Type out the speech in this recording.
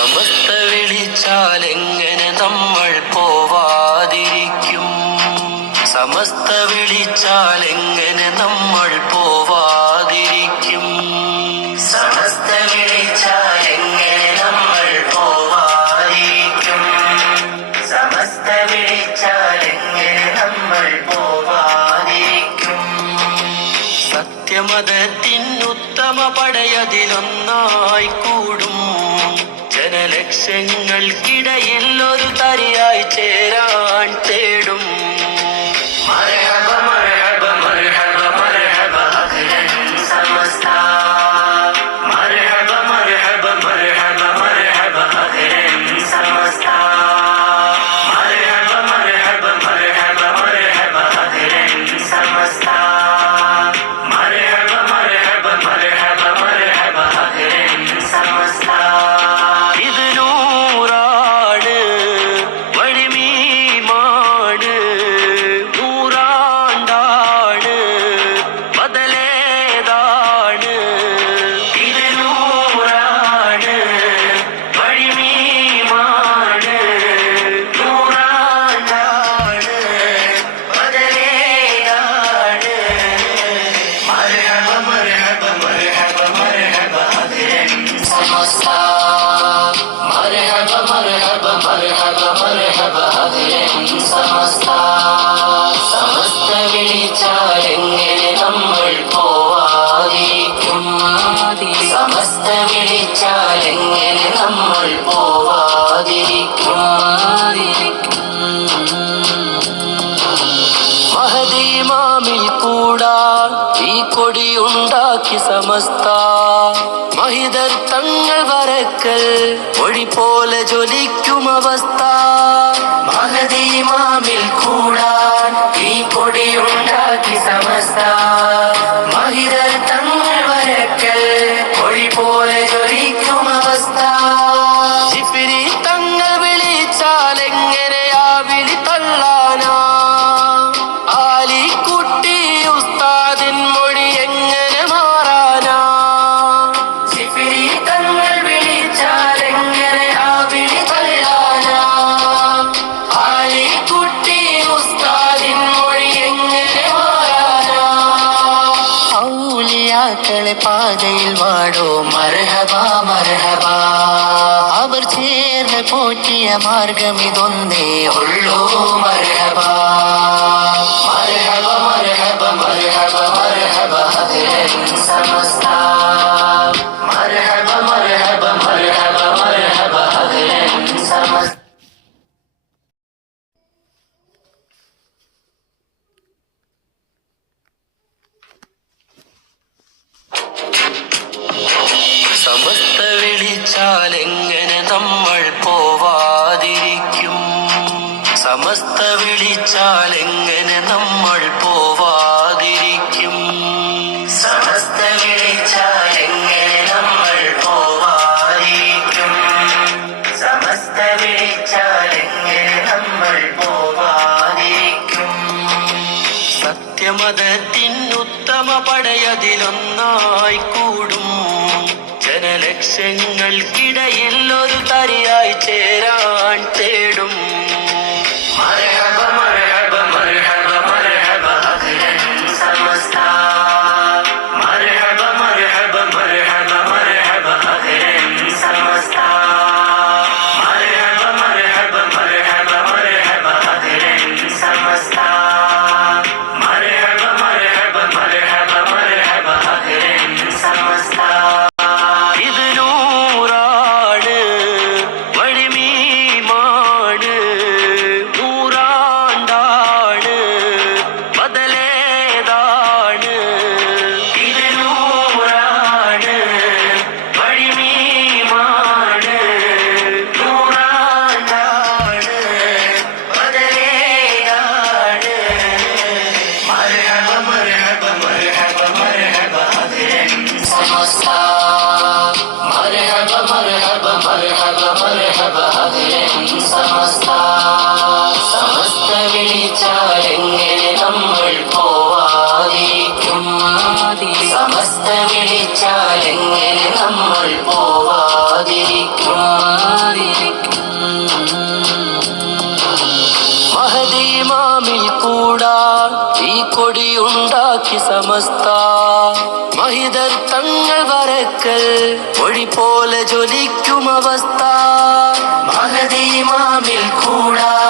സമസ്ത വിളിച്ചാലെങ്ങനെ നമ്മൾ പോവാതിരിക്കും? സമസ്ത വിളിച്ചാലെങ്ങനെ നമ്മൾ പോവാതിരിക്കും? സമസ്ത വിളിച്ചാലെങ്ങനെ നമ്മൾ പോവാതിരിക്കും? സമസ്ത വിളിച്ചാലെങ്ങനെ നമ്മൾ പോവാതിരിക്കും? സത്യമതത്തിനുത്തമ പടയതിലൊന്നായി കൂടും ജനലക്ഷങ്ങൾക്കിടയിൽ ഒരു തരിയായി ചേരാൻ തേടും. മർഹബ മർഹബ മർഹബ മർഹബ അഹ്ലൻ സമസ്ത. മർഹബ മർഹബ മർഹബ മർഹബ അഹ്ലൻ സമസ്ത. മർഹബ മർഹബ മർഹബ മർഹബ അഹ്ലൻ സമസ്ത. മർഹബ മർഹബ മർഹബ മർഹബ അഹ്ലൻ സമസ്ത. സമസ്ത വിളിച്ചാലെങ്ങനെ നമ്മൾ പോവാതിരിക്കും? സമസ്ത വിളിച്ചാലെങ്ങനെ നമ്മൾ പോവാതിരിക്കും? മഹദി ഇമാമിൽ കൂടാൻ ഈ കൊടിയുണ്ടാക്കി സമസ്ത. മഹിതർ തങ്ങൾ വരക്കൽ ഒഴി പോലെ ജ്വലിക്കും അവസ്ഥ. മഹദി ഇമാമിൽ കൂടാൻ ഈ കൊടിയുണ്ടാക്കി സമസ്ത. മഹിതർ തങ്ങൾ വരക്കൽ ഒഴി പോലെ ജ്വലിക്കും അവസ്ഥ. ജിഫ്രി തങ്ങൾ വിളിച്ചാലെങ്ങനെയാ വിളി തള്ളാനാ? ആലിക്കുട്ടി ഉസ്താദിൻ മൊഴി എങ്ങനെ മാറാനാ? ജിഫ്രി തങ്ങൾ വിളിച്ചാലെങ്ങനെയാ വിളി തള്ളാനാ? ആലിക്കുട്ടി ഉസ്താദിൻ മൊഴി എങ്ങനെ മാറാനാ? ഔലിയാക്കളെ പാതയിൽ വാടോ മർഹബ മർഹബ. അവർ ചേർന്ന് പോറ്റിയ മാർഗമിതൊന്നേ ഉള്ളൂ മർഹബ. മർഹബ മർഹബ മർഹബ മർഹബ അഹ്ലൻ സമസ്ത. മർഹബ മർഹബ മർഹബ മർഹബ അഹ്ലൻ സമസ്ത. സമസ്ത വിളിച്ചാലെങ്ങനെ നമ്മൾ പോവാതിരിക്കും? സമസ്ത വിളിച്ചാലെങ്ങനെ നമ്മൾ പോവാതിരിക്കും? സമസ്ത വിളിച്ചാലെങ്ങനെ നമ്മൾ പോവാതിരിക്കും? സമസ്ത വിളിച്ചാലെങ്ങനെ നമ്മൾ പോവാതിരിക്കും? സത്യമതത്തിനുത്തമ പടയതിലൊന്നായി കൂടും ജനലക്ഷങ്ങൾക്കിടയിൽ ഒരു തരിയായി ചേരാൻ തേടും. മർഹബ മർഹബ മർഹബ മർഹബ അഹ്ലൻ സമസ്ത. മർഹബ മർഹബ മർഹബ മർഹബ അഹ്ലൻ സമസ്ത. മർഹബ മർഹബ മർഹബ മർഹബ അഹ്ലൻ സമസ്ത. മർഹബ മർഹബ മർഹബ മർഹബ അഹ്ലൻ സമസ്ത. ഇത് നൂറാണ് മാറിയിരിക്കും. മഹദി ഇമാമിൽ കൂടാൻ ഈ കൊടിയുണ്ടാക്കി സമസ്ത. മഹിതർ തങ്ങൾ വരക്കൽ ഒഴി പോലെ ജ്വലിക്കും അവസ്ഥ. മഹദി ഇമാമിൽ കൂടാ